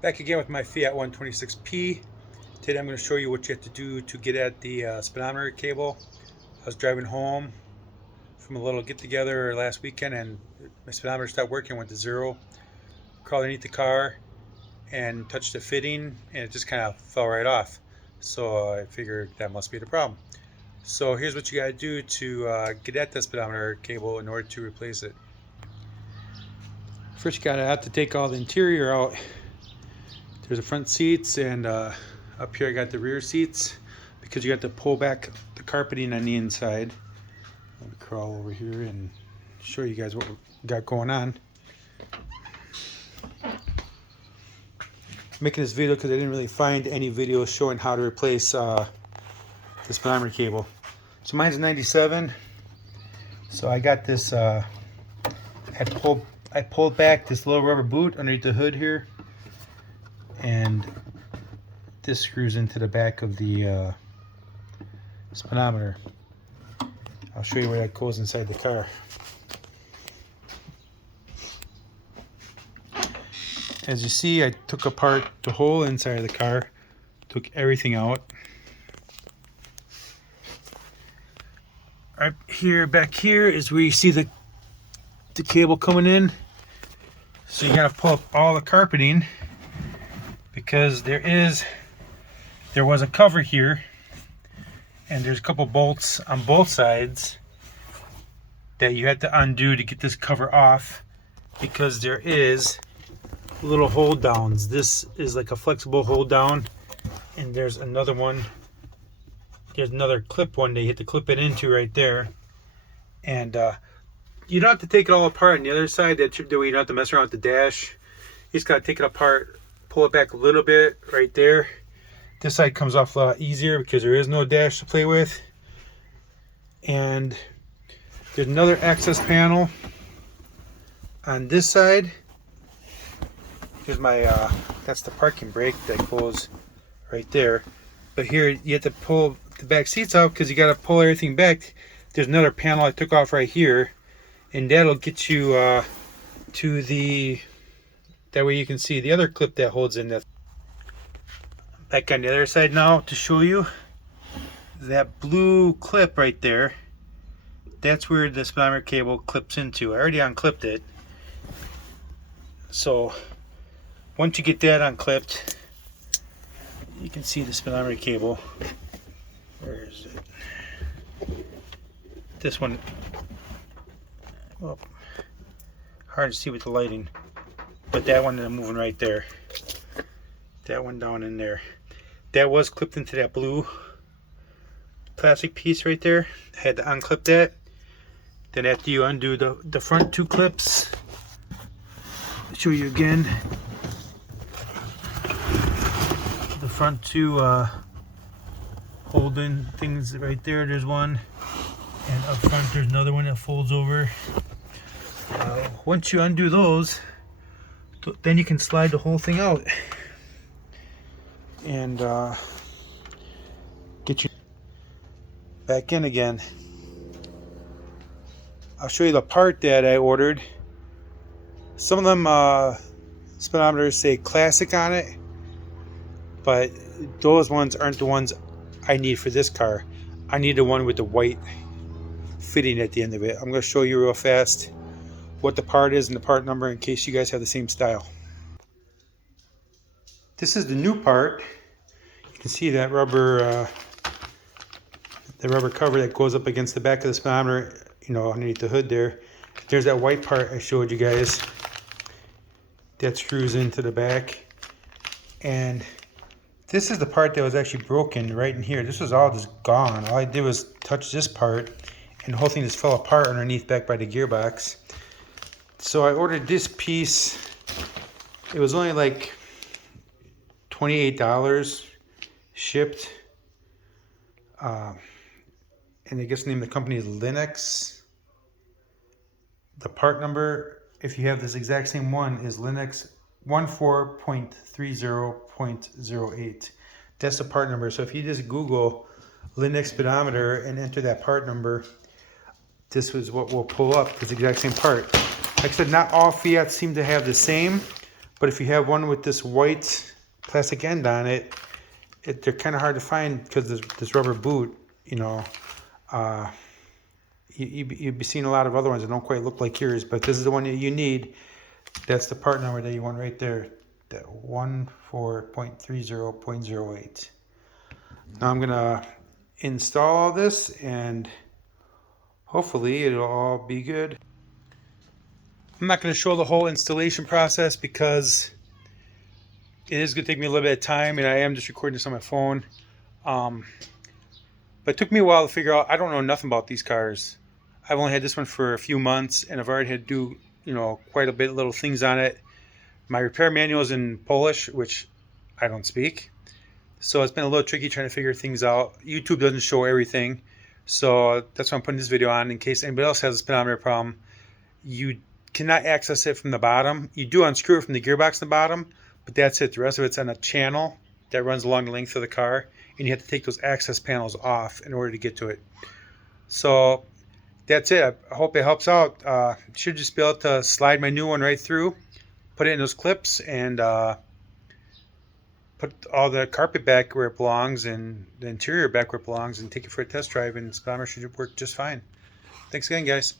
Back again with my Fiat 126P. Today I'm going to show you what you have to do to get at the speedometer cable. I was driving home from a little get-together last weekend and my speedometer stopped working, went to zero. Crawled underneath the car and touched the fitting and it just kind of fell right off. So I figured that must be the problem. So here's what you got to do to get at the speedometer cable in order to replace it. First you got to have to take all the interior out. There's the front seats, and up here I got the rear seats because you have to pull back the carpeting on the inside. Let me crawl over here and show you guys what we got going on. I'm making this video because I didn't really find any videos showing how to replace the speedometer cable. So mine's 97. So I got this. I pulled back this little rubber boot underneath the hood here, and this screws into the back of the speedometer. I'll show you where that goes inside the car. As you see, I took apart the whole inside of the car, took everything out. Right here, back here is where you see the cable coming in. So you gotta pull up all the carpeting, because there was a cover here, and there's a couple bolts on both sides that you had to undo to get this cover off, because there is little hold downs. This is like a flexible hold down, and there's another one. There's another clip one that you have to clip it into right there, and you don't have to take it all apart on the other side. That way you don't have to mess around with the dash. You just gotta take it apart, pull it back a little bit right there. This side comes off a lot easier because there is no dash to play with. And there's another access panel on this side. Here's my that's the parking brake that goes right there. But here you have to pull the back seats out because you got to pull everything back. There's another panel I took off right here, and that'll get you to the, that way you can see the other clip that holds in that. Back on the other side now to show you that blue clip right there. That's where the speedometer cable clips into. I already unclipped it. So once you get that unclipped, you can see the speedometer cable. Where is it? This one, well, hard to see with the lighting, but that one I'm moving right there. That one down in there. That was clipped into that blue plastic piece right there. I had to unclip that. Then after you undo the front two clips, I'll show you again. The front two holding things right there. There's one, and up front there's another one that folds over. Once you undo those, then you can slide the whole thing out and get you back in again. I'll show you the part that I ordered. Some of them speedometers say classic on it, but those ones aren't the ones I need for this car. I need the one with the white fitting at the end of it. I'm going to show you real fast what the part is and the part number in case you guys have the same style. This is the new part. You can see that rubber cover that goes up against the back of the speedometer, you know, underneath the hood there. There's that white part I showed you guys that screws into the back. And this is the part that was actually broken right in here. This was all just gone. All I did was touch this part, and the whole thing just fell apart underneath back by the gearbox. So I ordered this piece. It was only like $28 shipped. And I guess the name of the company is Linux. The part number, if you have this exact same one, is Linux 14.30.08. That's the part number. So if you just Google Linux speedometer and enter that part number, this was what will pull up. It's the exact same part. Like I said, not all Fiats seem to have the same, But if you have one with this white plastic end on it, they're kind of hard to find because this rubber boot, you know, you'd be seeing a lot of other ones that don't quite look like yours, but this is the one that you need. That's the part number that you want right there, that 14.30.08. Now I'm gonna install all this and hopefully it'll all be good. I'm not going to show the whole installation process because it is going to take me a little bit of time, and I am just recording this on my phone. But it took me a while to figure out. I don't know nothing about these cars. I've only had this one for a few months, and I've already had to do, you know, quite a bit little things on it. My repair manual is in Polish, which I don't speak, so it's been a little tricky trying to figure things out. YouTube doesn't show everything, so that's why I'm putting this video on in case anybody else has a speedometer problem. You cannot access it from the bottom. You do unscrew it from the gearbox in the bottom, but that's it. The rest of it's on a channel that runs along the length of the car, and you have to take those access panels off in order to get to it. So that's it. I hope it helps out. Should just be able to slide my new one right through, put it in those clips, and put all the carpet back where it belongs and the interior back where it belongs, and take it for a test drive, and the speedometer should work just fine. Thanks again, guys.